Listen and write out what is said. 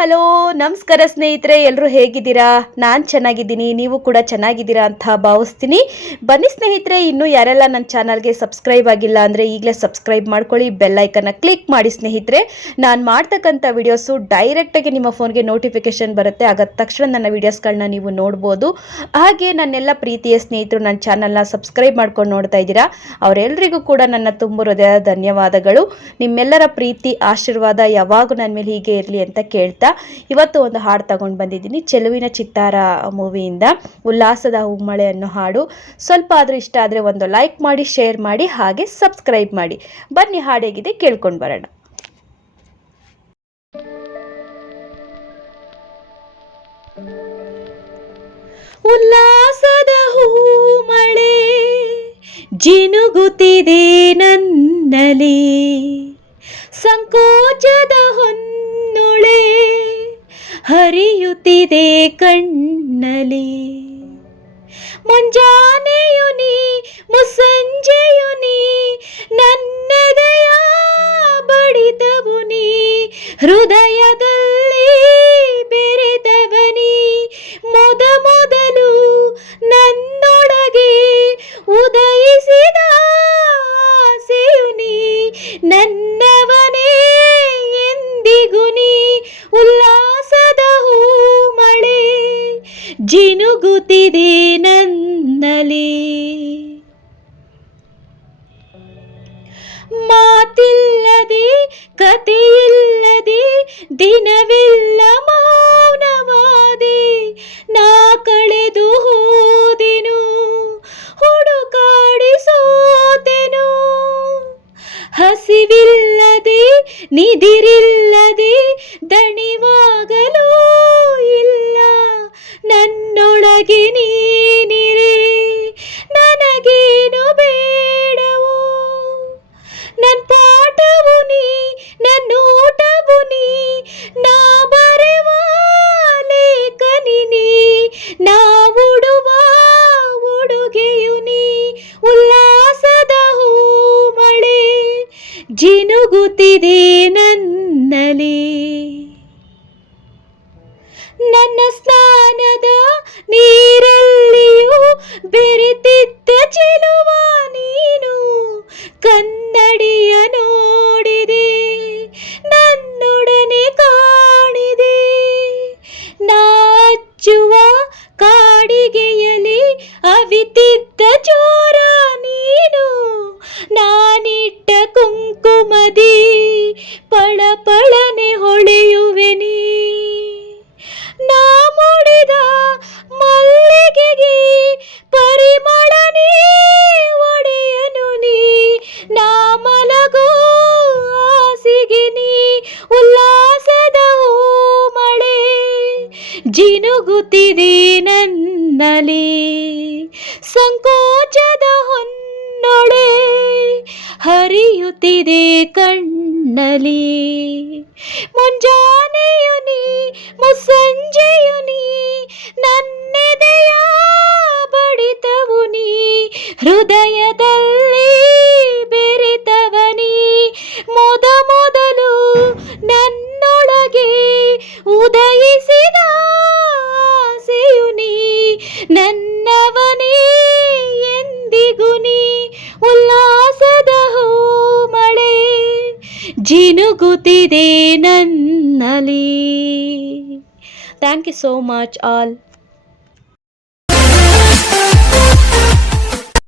Hello ನಮಸ್ಕಾರ ಸ್ನೇಹಿತರೆ, ಎಲ್ಲರೂ ಹೇಗಿದ್ದೀರಾ? ನಾನು ಚೆನ್ನಾಗಿದ್ದೀನಿ, ನೀವು ಕೂಡ ಚೆನ್ನಾಗಿದ್ದೀರಾ ಅಂತ ಭಾವಿಸ್ತೀನಿ. ಬನ್ನಿ ಸ್ನೇಹಿತರೆ, ಇನ್ನೂ ಯಾರೆಲ್ಲ ನನ್ನ ಚಾನಲ್ಗೆ ಸಬ್ಸ್ಕ್ರೈಬ್ ಆಗಿಲ್ಲ ಅಂದರೆ ಈಗಲೇ ಸಬ್ಸ್ಕ್ರೈಬ್ ಮಾಡ್ಕೊಳ್ಳಿ, ಬೆಲ್ ಐಕನ್ನ ಕ್ಲಿಕ್ ಮಾಡಿ ಸ್ನೇಹಿತರೆ. ನಾನು ಮಾಡ್ತಕ್ಕಂಥ ವಿಡಿಯೋಸು ಡೈರೆಕ್ಟಾಗಿ ನಿಮ್ಮ ಫೋನ್ಗೆ ನೋಟಿಫಿಕೇಶನ್ ಬರುತ್ತೆ, ಆಗ ತಕ್ಷಣ ನನ್ನ ವಿಡಿಯೋಸ್ಗಳನ್ನ ನೀವು ನೋಡ್ಬೋದು. ಹಾಗೆ ನನ್ನೆಲ್ಲ ಪ್ರೀತಿಯ ಸ್ನೇಹಿತರು ನನ್ನ ಚಾನಲ್ನ ಸಬ್ಸ್ಕ್ರೈಬ್ ಮಾಡ್ಕೊಂಡು ನೋಡ್ತಾ ಇದ್ದೀರಾ, ಅವರೆಲ್ಲರಿಗೂ ಕೂಡ ನನ್ನ ತುಂಬ ಹೃದಯದ ಧನ್ಯವಾದಗಳು. ನಿಮ್ಮೆಲ್ಲರ ಪ್ರೀತಿ ಆಶೀರ್ವಾದ ಯಾವಾಗೂ ನನ್ನ ಮೇಲೆ ಹೀಗೆ ಇರಲಿ ಅಂತ ಕೇಳ್ತಾ ಇವತ್ತು ಒಂದು ಹಾಡು ತಗೊಂಡು ಬಂದಿದ್ದೀನಿ. ಚೆಲುವಿನ ಚಿತ್ತಾರ ಮೂವಿಯಿಂದ ಉಲ್ಲಾಸದ ಹೂಮಳೆ ಅನ್ನೋ ಹಾಡು. ಸ್ವಲ್ಪ ಆದರೂ ಇಷ್ಟ ಆದರೆ ಒಂದು ಲೈಕ್ ಮಾಡಿ, ಶೇರ್ ಮಾಡಿ, ಹಾಗೆ ಸಬ್ಸ್ಕ್ರೈಬ್ ಮಾಡಿ. ಬನ್ನಿ ಹಾಡು ಹೇಗಿದೆ ಕೇಳ್ಕೊಂಡು ಬರೋಣ. ಉಲ್ಲಾಸದ ಹೂಮಳೆ ಜಿನುಗುತ್ತಿದೆ ನನ್ನಲ್ಲಿ, ಸಂಕೋಚದ ಹೊನ್ನುಳೆ ಹರಿಯುತ್ತಿದೆ ಕಣ್ಣಲ್ಲಿ. ಮುಂಜಾನೆಯು ನೀ ಮುಸ್ಸಂಜೆಯು ನೀ, ನನ್ನೆದೆಯ ಬಡಿತವು ನೀ, ಹೃದಯದಲ್ಲಿ ಬೆರೆತವನಿ. ಮೊದಲು ನನ್ನೊಳಗೆ ಉದಯಿಸಿದ ಆಸೆಯು ನೀ, ನನ್ನವನೇ ಎಂದಿಗೂ ನೀ. ಉಲ್ಲಾಸದ ಹೂಮಳೆ ಜಿನುಗುತ್ತಿದೆ ನನ್ನಲ್ಲಿ. ಮಾತಿಲ್ಲದೆ ಕಥೆಯಿಲ್ಲದೆ ದಿನವಿಲ್ಲ ಮೌನವಾದೆ, ನಾ ಕಳೆದು ಹೋದೆನು ಹುಡುಕಾಡಿ ಸೋತೆನು. ಹಸಿವಿಲ್ಲದೆ ನಿದಿರಿಲ್ಲದೆ ದಣಿವಾಗಲೂ ಇಲ್ಲ, ನನ್ನೊಳಗೆ ನೀನಿರೆ ನನಗೇನು ಬೇಡವೋ. ನನ್ನ ಪಾಠವು ನೀ, ನನ್ನೋಟವು ನೀ, ನಾ ಬರೆವ ಲೇಖನಿ ನೀ, ನಾ ಉಡುವ ಉಡುಗೆಯು ನೀ. ಉಲ್ಲಾಸದ ಹೂಮಳೆ ಜಿನುಗುತ್ತಿದೆ ನನ್ನಲ್ಲಿ. ನನ್ನ ಸ್ನಾನದ ನೀರಲ್ಲಿಯೂ ಬೆರೆತಿದ್ದ ಚೆಲುವ ನೀನು, ಕನ್ನಡಿಯ ನೋಡಿದೆ ನನ್ನೊಡನೆ ಕಾಣಿದೆ. ನಾ ಹಚ್ಚುವ ಕಾಡಿಗೆಯಲ್ಲಿ ಅವಿತಿದ್ದ ಚೋರ ನೀನು, ನಾನಿಟ್ಟ ಕುಂಕುಮದಿ ಪಳಪಳನೆ ಹೊಳೆಯುವೆ ನೀ. ನಾ ಮುಡಿದ ಮಲ್ಲಿಗೆಗೆ ಪರಿಮಳ ನೀ ಒಡೆಯನು ನೀ, ನಾ ಮಲಗೋ ಹಾಸಿಗೆ ನೀ. ಉಲ್ಲಾಸದ ಹೂಮಳೆ ಜಿನುಗುತ್ತಿದೆ ನನ್ನಲ್ಲಿ, ಸಂಕೋಚದ ಹೊನ್ನೊಳೆ ಹರಿಯುತ್ತಿದೆ ಕಣ್ಣಲ್ಲಿ. ಮುಂಜಾನೆಯು ನೀ ಮುಸ್ಸಂಜೆಯು ನೀ, ನನ್ನೆದೆಯ ಬಡಿತವು ನೀ, ಹೃದಯದಲ್ಲಿ ಬೆರೆತವನಿ. ಮೊದಲು ನನ್ನೊಳಗೆ ಉದಯಿಸಿದ ಆಸೆಯು ನೀ, ನನ್ನವನೇ ಎಂದಿಗೂ ನೀ. ಉಲ್ಲಾಸದ ಹೂಮಳೆ ಜಿನುಗುತ್ತಿದೆ ನನ್ನಲ್ಲಿ. Thank you so much all.